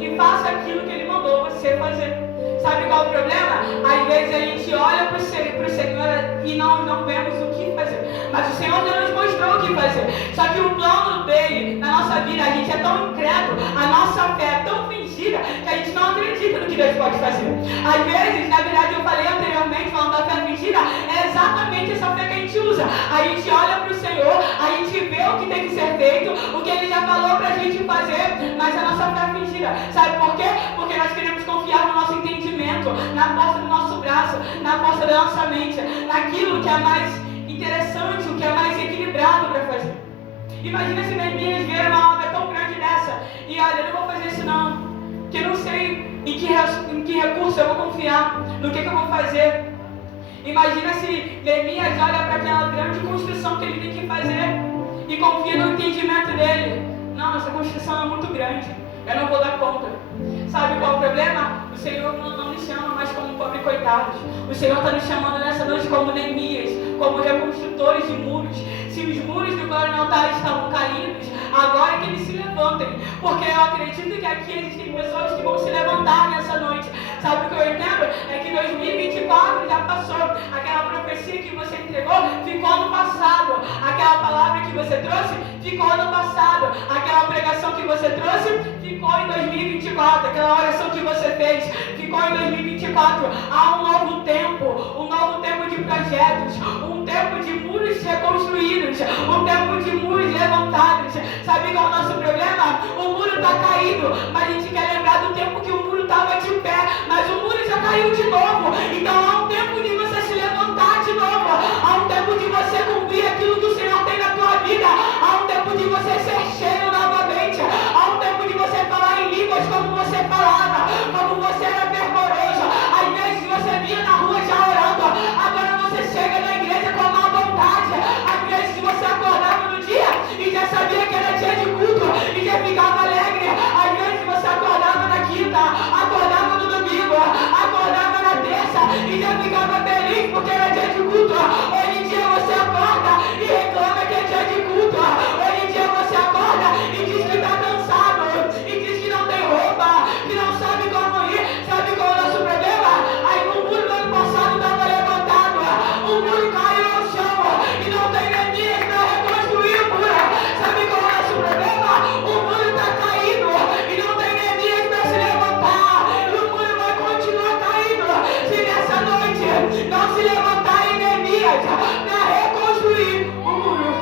E faça aquilo que Ele mandou você fazer. Sabe qual é o problema? Às vezes a gente olha para o Senhor e nós não vemos o que fazer. Mas o Senhor já nos mostrou o que fazer. Só que o plano dele na nossa vida, a gente é tão incrédulo, a nossa fé é tão fingida, que a gente não acredita no que Deus pode fazer. Às vezes, na verdade eu falei anteriormente, falando da fé fingida, é exatamente essa fé que a gente usa. A gente olha para o Senhor, a gente vê o que tem que ser feito, o que Ele já falou para a gente fazer, mas a nossa fé é fingida. Sabe por quê? Porque nós queremos confiar no nosso entendimento, na força do nosso braço, na força da nossa mente, naquilo que é mais interessante, o que é mais equilibrado para fazer. Imagina se Neemias ver uma obra tão grande dessa e olha, eu não vou fazer isso não, que eu não sei em que recurso eu vou confiar, no que eu vou fazer. Imagina se Neemias olha para aquela grande construção que ele tem que fazer e confia no entendimento dele. Não, essa construção é muito grande, eu não vou dar conta. Sabe qual é o problema? O Senhor não nos chama mais como pobres coitados. O Senhor está nos chamando nessa noite como Neemias, como reconstrutores de muros. Se os muros do glória no altar estavam caídos, agora é que eles se levantem. Porque eu acredito que aqui existem pessoas que vão se levantar nessa noite. Sabe o que eu entendo? É que 2024 já passou. Aquela profecia que você entregou ficou no passado. Aquela palavra que você trouxe ficou no passado. Aquela pregação que você trouxe ficou em 2024. Aquela oração que você fez ficou em 2024. Há um novo tempo de projetos, um tempo de muros reconstruídos, um tempo de muros levantados. Sabe qual é o nosso problema? O muro está caído, mas a gente quer lembrar do tempo que o muro estava de pé, mas o muro já caiu de novo. Então há um tempo de você se levantar de novo, há um tempo de você cumprir aquilo que o Senhor tem na tua vida, há um tempo de você ser cheio novamente, há um tempo de você falar em línguas como você falava, como você era fervoroso. Às vezes você vinha na rua já orando, agora você chega na igreja com má vontade. Às vezes você acordava no dia e já sabia que era dia de culto e já ficava alegre. Às vezes você acordava na quinta, acordava no domingo, acordava na terça e já ficava feliz porque era dia de culto. Hoje em dia você acorda e reclama que é dia de culto. Hoje em dia você acorda e diz que está cansado, e diz que não tem roupa, que não sabe como ir. Sabe qual é o nosso problema? Aí o muro do ano passado estava levantado, o muro caiu ao chão e não tem Neemias para reconstruir o muro. Sabe qual é o nosso problema? O muro está caído e não tem Neemias para se levantar, e o muro vai continuar caído se nessa noite não se levantar em Neemias para reconstruir o muro.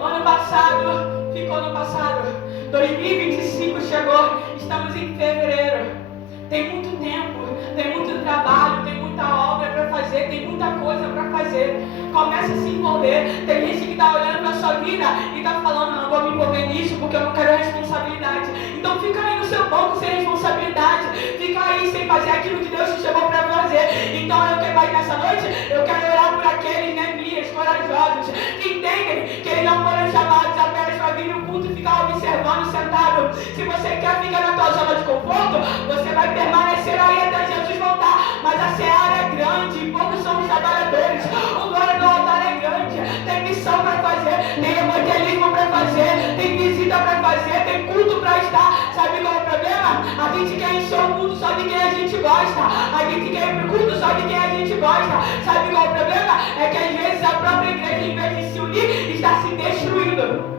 Ano passado ficou no passado, 2025 chegou, estamos em fevereiro. Tem muito tempo, tem muito trabalho, tem muita obra para fazer, tem muita muita coisa para fazer. Comece a se envolver. Tem gente que está olhando para a sua vida e está falando, não vou me envolver nisso porque eu não quero responsabilidade. Então fica aí no seu banco sem responsabilidade. Fica aí sem fazer aquilo que Deus te chamou para fazer. Então eu quero mais nessa noite, eu quero orar por aqueles Neemias corajosos que entendem que eles não foram chamados apenas para vir no culto e ficar observando sentado. Se você quer ficar na tua zona de conforto, você vai permanecer aí até Jesus voltar. Mas a seara é grande, poucos são os trabalhadores. O glória do altar é grande. Tem missão para fazer, tem evangelismo para fazer, tem visita para fazer, tem culto para estar. Sabe qual é o problema? A gente quer encher o culto só de quem a gente gosta. A gente quer ir pro culto só de quem a gente gosta. Sabe qual é o problema? É que às vezes a própria igreja, em vez de se unir, está se destruindo.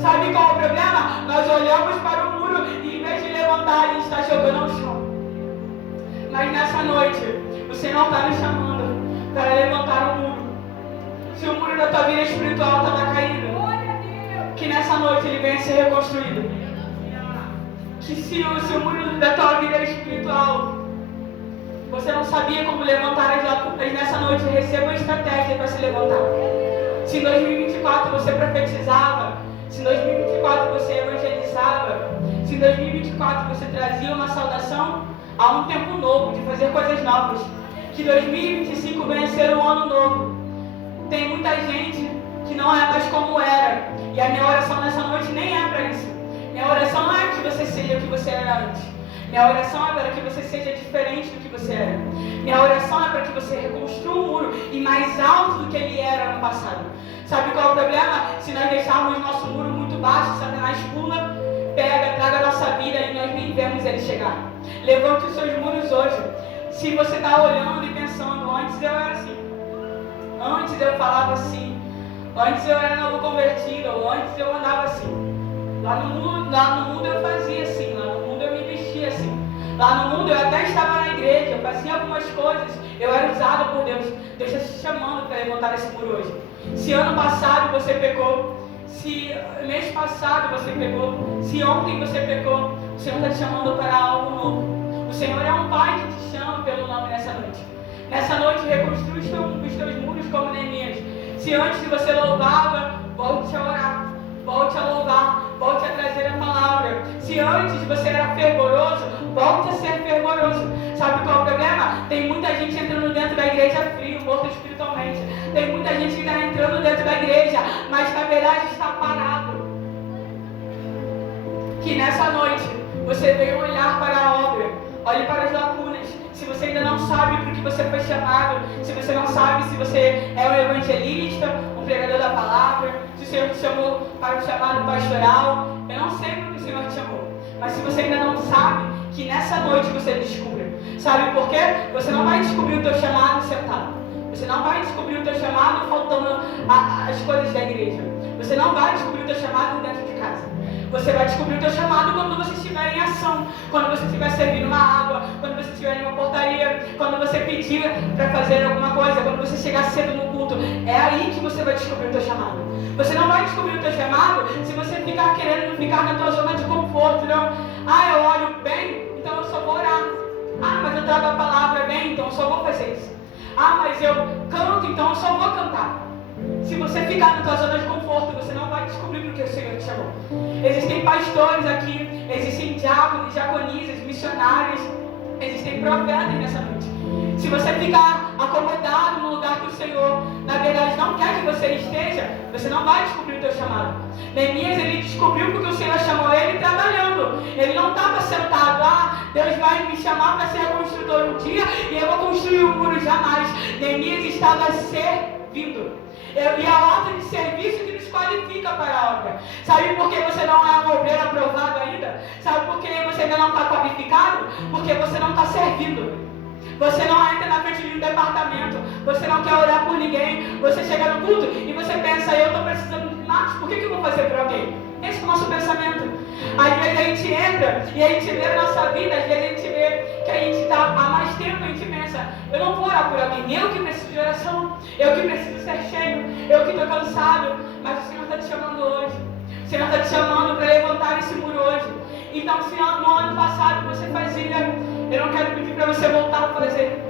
Sabe qual é o problema? Nós olhamos para o muro e em vez de levantar, a gente está jogando ao chão. Mas nessa noite, o Senhor está nos chamando para levantar o muro. Se o muro da tua vida espiritual estava caído, que nessa noite ele venha ser reconstruído. Que se o muro da tua vida espiritual, você não sabia como levantar as lacunas, nessa noite receba uma estratégia para se levantar. Se em 2024 você profetizava, se em 2024 você evangelizava, se em 2024 você trazia uma saudação, há um tempo novo de fazer coisas novas. Que 2025 venha ser um ano novo. Tem muita gente que não é mais como era. E a minha oração nessa noite nem é para isso. Minha oração não é que você seja o que você era antes. Minha oração é para que você seja diferente do que você era. Minha oração é para que você reconstrua o muro e mais alto do que ele era no passado. Sabe qual é o problema? Se nós deixarmos nosso muro muito baixo, Satanás pula, pega, traga a nossa vida e nós nem vemos ele chegar. Levante os seus muros hoje. Se você está olhando e pensando, antes eu era assim, antes eu falava assim, antes eu era novo convertido, ou antes eu andava assim. Lá no mundo eu fazia assim, lá no mundo eu me vestia assim. Lá no mundo eu até estava na igreja, eu fazia algumas coisas, eu era usado por Deus. Deus está te chamando para levantar esse muro hoje. Se ano passado você pecou, se mês passado você pecou, se ontem você pecou, o Senhor está te chamando para algo novo. O Senhor é um Pai que te chama pelo nome nessa noite. Nessa noite reconstrua os teus muros como Neemias. Se antes você louvava, volte a orar. Volte a louvar, volte a trazer a palavra. Se antes você era fervoroso, volte a ser fervoroso. Sabe qual é o problema? Tem muita gente entrando dentro da igreja frio, morto espiritualmente. Tem muita gente que está entrando dentro da igreja, mas na verdade está parado. Que nessa noite você venha olhar para a obra, olhe para as lacunas. Se você ainda não sabe para o que você foi chamado, se você não sabe se você é um evangelista, um pregador da palavra, se o Senhor te chamou para o chamado pastoral, eu não sei para o que o Senhor te chamou. Mas se você ainda não sabe, que nessa noite você descubra. Sabe por quê? Você não vai descobrir o teu chamado sentado. Você não vai descobrir o teu chamado faltando as coisas da igreja. Você não vai descobrir o teu chamado dentro de casa. Você vai descobrir o teu chamado quando você estiver em ação, quando você estiver servindo uma água, quando você estiver em uma portaria, quando você pedir para fazer alguma coisa, quando você chegar cedo no culto. É aí que você vai descobrir o teu chamado. Você não vai descobrir o teu chamado se você ficar querendo ficar na tua zona de conforto, não. Ah, eu olho bem, então eu só vou orar. Ah, mas eu trago a palavra bem, então eu só vou fazer isso. Ah, mas eu canto, então eu só vou cantar. Se você ficar na tua zona de conforto, você não vai descobrir porque o Senhor te chamou. Existem pastores aqui, existem diáconos, diaconisas, missionários, existem profetas nessa noite. Se você ficar acomodado no lugar que o Senhor, na verdade, não quer que você esteja, você não vai descobrir o teu chamado. Neemias, ele descobriu porque o Senhor chamou ele trabalhando. Ele não estava sentado, Deus vai me chamar para ser construtor um dia e eu vou construir um muro jamais. Neemias estava servindo. E a ordem de serviço que nos qualifica para a obra. Sabe por que você não é um obreiro aprovado ainda? Sabe por que você ainda não está qualificado? Porque você não está servindo. Você não entra na frente de um departamento. Você não quer orar por ninguém. Você chega no culto e você pensa, eu estou precisando de Marcos, por que eu vou fazer por alguém? Esse é o nosso pensamento. Às vezes a gente entra e a gente vê a nossa vida, às vezes a gente vê que a gente está há mais tempo, a gente pensa, eu não vou orar por alguém, eu que preciso de oração, eu que preciso ser cheio, eu que estou cansado, mas o Senhor está te chamando hoje. O Senhor está te chamando para levantar esse muro hoje. Então, se no ano passado você fazia, eu não quero pedir para você voltar a fazer.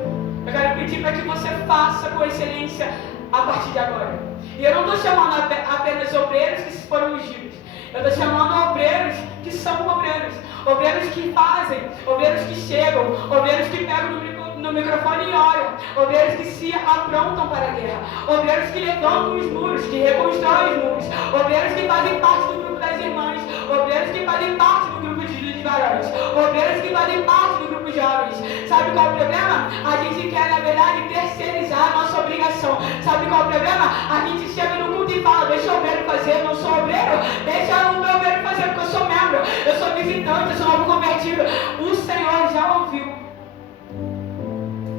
Eu quero pedir para que você faça com excelência a partir de agora. E eu não estou chamando apenas obreiros que foram ungidos. Eu estou chamando obreiros que são obreiros. Obreiros que fazem, obreiros que chegam, obreiros que pegam no microfone e oram, obreiros que se aprontam para a guerra, obreiros que levantam os muros, que reconstroem os muros, obreiros que fazem parte do grupo das irmãs, obreiros que fazem parte do grupo de varões, obreiros que fazem parte do grupo de jovens. Sabe qual é o problema? A gente quer, na verdade, terceirizar a nossa obrigação. Sabe qual é o problema? A gente chega no culto e fala: deixa o obreiro fazer, eu não sou obreiro, deixa o meu obreiro fazer, porque eu sou membro, eu sou visitante, eu sou novo convertido. O Senhor já ouviu.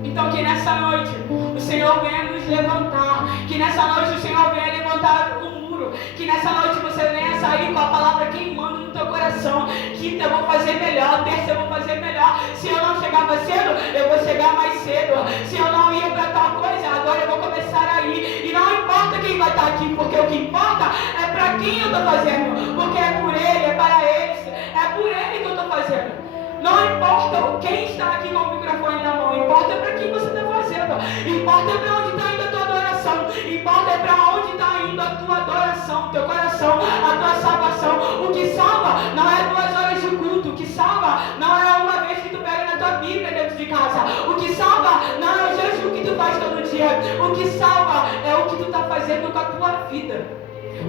Então que nessa noite o Senhor venha nos levantar, que nessa noite o Senhor venha levantar o muro, que nessa noite você venha sair com a palavra queimando no teu coração. Quinta eu vou fazer melhor, terça eu vou fazer melhor. Se eu não chegava cedo, eu vou chegar mais cedo. Se eu não ia para tal coisa, agora eu vou começar a ir. E não importa quem vai estar aqui, porque o que importa é para quem eu estou fazendo, porque é por ele, é para eles, é por ele que eu estou fazendo. Não importa quem está aqui com o microfone na mão, importa para quem você está fazendo, importa para onde está indo a tua adoração, importa para onde está indo a tua adoração, teu coração, a tua salvação. O que salva não é 2 horas de culto, o que salva não é uma vez que tu pega na tua Bíblia dentro de casa, o que salva não é o jejum que tu faz todo dia, o que salva é o que tu está fazendo com a tua vida.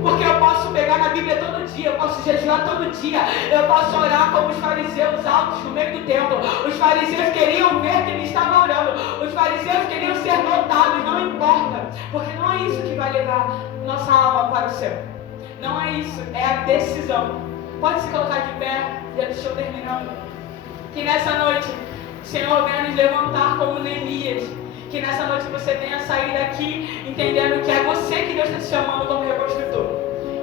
Porque eu posso pegar na Bíblia todo dia, eu posso jejuar todo dia, eu posso orar como os fariseus altos no meio do templo. Os fariseus queriam ver que ele estava orando, os fariseus queriam ser notados, não importa, porque não é isso que vai levar nossa alma para o céu. Não é isso, é a decisão. Pode se colocar de pé, já estou terminando. Que nessa noite o Senhor venha nos levantar como Neemias. Que nessa noite você venha sair daqui entendendo que é você que Deus está te chamando como reconstrutor.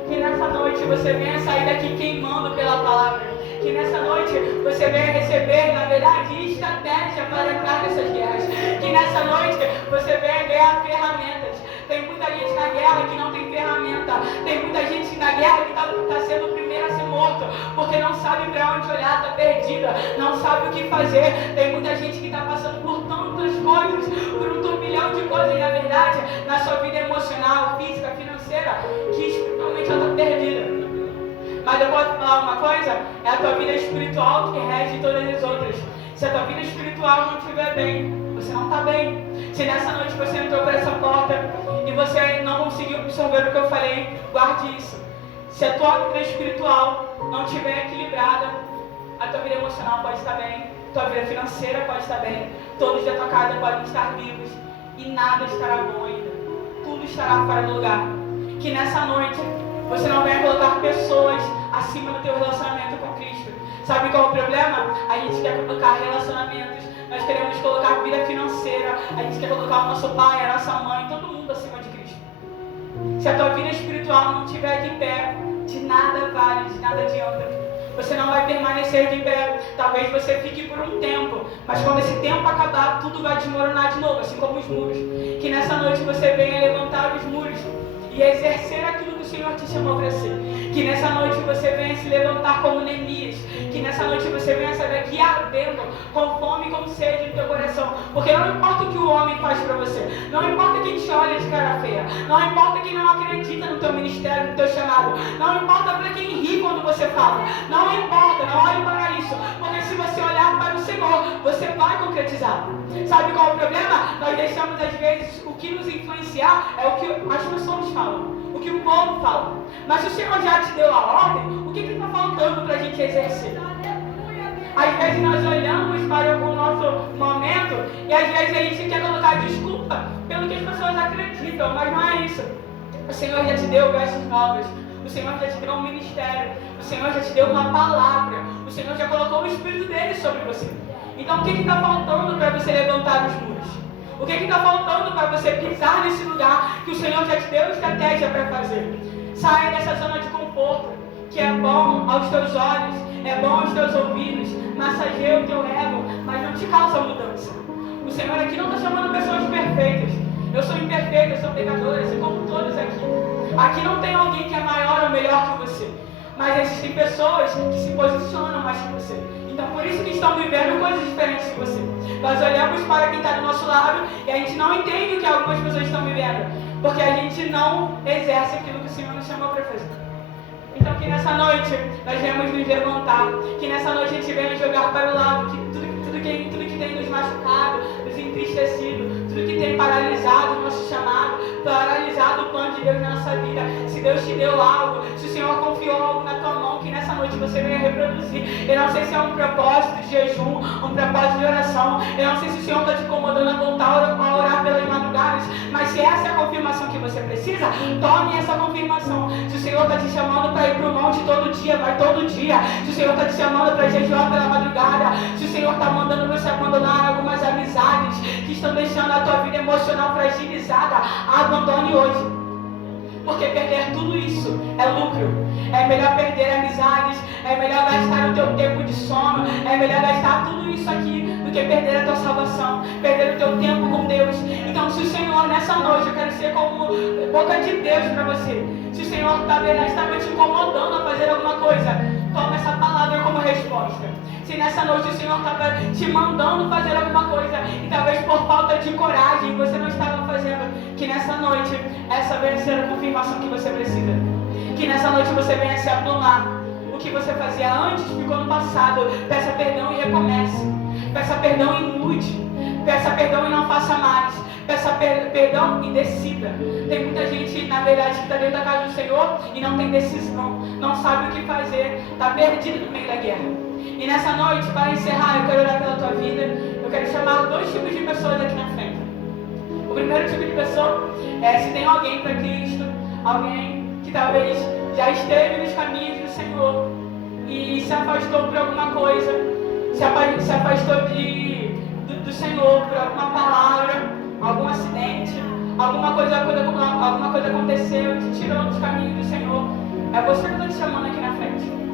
Que nessa noite você venha sair daqui queimando pela palavra. Que nessa noite você venha receber, na verdade, estratégia para entrar nessas guerras. Que nessa noite você venha ganhar ferramentas. Tem muita gente na guerra que não tem ferramenta. Tem muita gente na guerra que está sendo o primeiro a ser morto, porque não sabe para onde olhar, está perdida, não sabe o que fazer. Tem muita gente que está passando por tantas coisas, por um turbilhão de coisas, na verdade, na sua vida emocional, física, financeira, que espiritualmente ela está perdida. Mas eu posso falar uma coisa, é a tua vida espiritual que rege todas as outras. Se a tua vida espiritual não estiver bem, você não está bem. Se nessa noite você entrou por essa porta e você não conseguiu absorver o que eu falei, guarde isso. Se a tua vida espiritual não estiver equilibrada, a tua vida emocional pode estar bem, tua vida financeira pode estar bem, todos da tua casa podem estar vivos e nada estará bom ainda. Tudo estará fora do lugar. Que nessa noite você não venha colocar pessoas acima do teu relacionamento com Cristo. Sabe qual é o problema? A gente quer colocar relacionamentos, nós queremos colocar vida financeira, a gente quer colocar o nosso pai, a nossa mãe, todo mundo acima de Cristo. Se a tua vida espiritual não estiver de pé, de nada vale, de nada adianta. Você não vai permanecer de pé. Talvez você fique por um tempo, mas quando esse tempo acabar, tudo vai desmoronar de novo, assim como os muros. Que nessa noite você venha levantar os muros e exercer aquilo que o Senhor te chamou para ser. Que nessa noite você venha se levantar como Neemias. Que nessa noite você venha sair daqui ardendo, com fome e com sede no teu coração. Porque não importa o que o homem faz para você, não importa quem te olha de cara feia, não importa quem não acredita no teu ministério, no teu chamado, não importa para quem ri quando você fala, não importa, não olhe para isso, porque se você olhar para o Senhor, você vai concretizar. Sabe qual é o problema? Nós deixamos às vezes o que nos influenciar é o que as pessoas falam, o que o povo fala. Mas se o Senhor já te deu a ordem, o que está faltando para a gente exercer? Às vezes nós olhamos para o nosso momento e às vezes a gente quer colocar desculpa pelo que as pessoas acreditam, mas não é isso. O Senhor já te deu vestes novas, o Senhor já te deu um ministério, o Senhor já te deu uma palavra, o Senhor já colocou o Espírito dele sobre você. Então o que está faltando para você levantar os muros? O que está faltando para você pisar nesse lugar que o Senhor já te deu estratégia para fazer? Saia dessa zona de conforto, que é bom aos teus olhos, é bom aos teus ouvidos, massageia o teu ego, mas não te causa mudança. O Senhor aqui não está chamando pessoas perfeitas. Eu sou imperfeita, eu sou pecadora, assim como todos aqui. Aqui não tem alguém que é maior ou melhor que você, mas existem pessoas que se posicionam mais que você. Então por isso que estão vivendo coisas diferentes de você. Nós olhamos para quem está do nosso lado e a gente não entende o que algumas pessoas estão vivendo, porque a gente não exerce aquilo que o Senhor nos chamou para fazer. Então que nessa noite nós venhamos nos levantar, que nessa noite a gente venha jogar para o lado que tudo que tem nos machucado, nos entristecido, tudo que tem paralisado o nosso chamado, paralisado o plano de Deus na nossa vida. Se Deus te deu algo, se o Senhor confiou algo na tua mão, que nessa noite você venha reproduzir. Eu não sei se é um propósito de jejum, um propósito de oração. Eu não sei se o Senhor está te incomodando a voltar a orar pelas madrugadas, mas se essa é a confirmação que você precisa, tome essa confirmação. Se o Senhor está te chamando para ir para o monte todo dia, vai todo dia. Se o Senhor está te chamando para jejuar pela madrugada, se o Senhor está mandando você abandonar algumas amizades que estão deixando a tua vida emocional fragilizada, abandone hoje. Porque perder tudo isso é lucro. É melhor perder amizades, é melhor gastar o teu tempo de sono, é melhor gastar tudo isso aqui do que perder a tua salvação, perder o teu tempo com Deus. Então, se o Senhor nessa noite, eu quero ser como boca de Deus para você. Se o Senhor estava te incomodando a fazer alguma coisa, toma essa palavra como resposta. Se nessa noite o Senhor estava te mandando fazer alguma coisa e talvez por falta de coragem você não estava fazendo, que nessa noite essa venha ser a confirmação que você precisa. Que nessa noite você venha se aplumar. O que você fazia antes ficou no passado. Peça perdão e recomece. Peça perdão e mude. Peça perdão e não faça mais. Peça perdão e decida. Tem muita gente, na verdade, que está dentro da casa do Senhor e não tem decisão, não sabe o que fazer, está perdido no meio da guerra. E nessa noite, para encerrar, eu quero orar pela tua vida. Eu quero chamar 2 tipos de pessoas aqui na frente. O primeiro tipo de pessoa é se tem alguém para Cristo, alguém que talvez já esteve nos caminhos do Senhor e se afastou por alguma coisa, se afastou do Senhor por alguma palavra, algum acidente, alguma coisa aconteceu e te tirou dos caminhos do Senhor. É você que eu estou te chamando aqui na frente.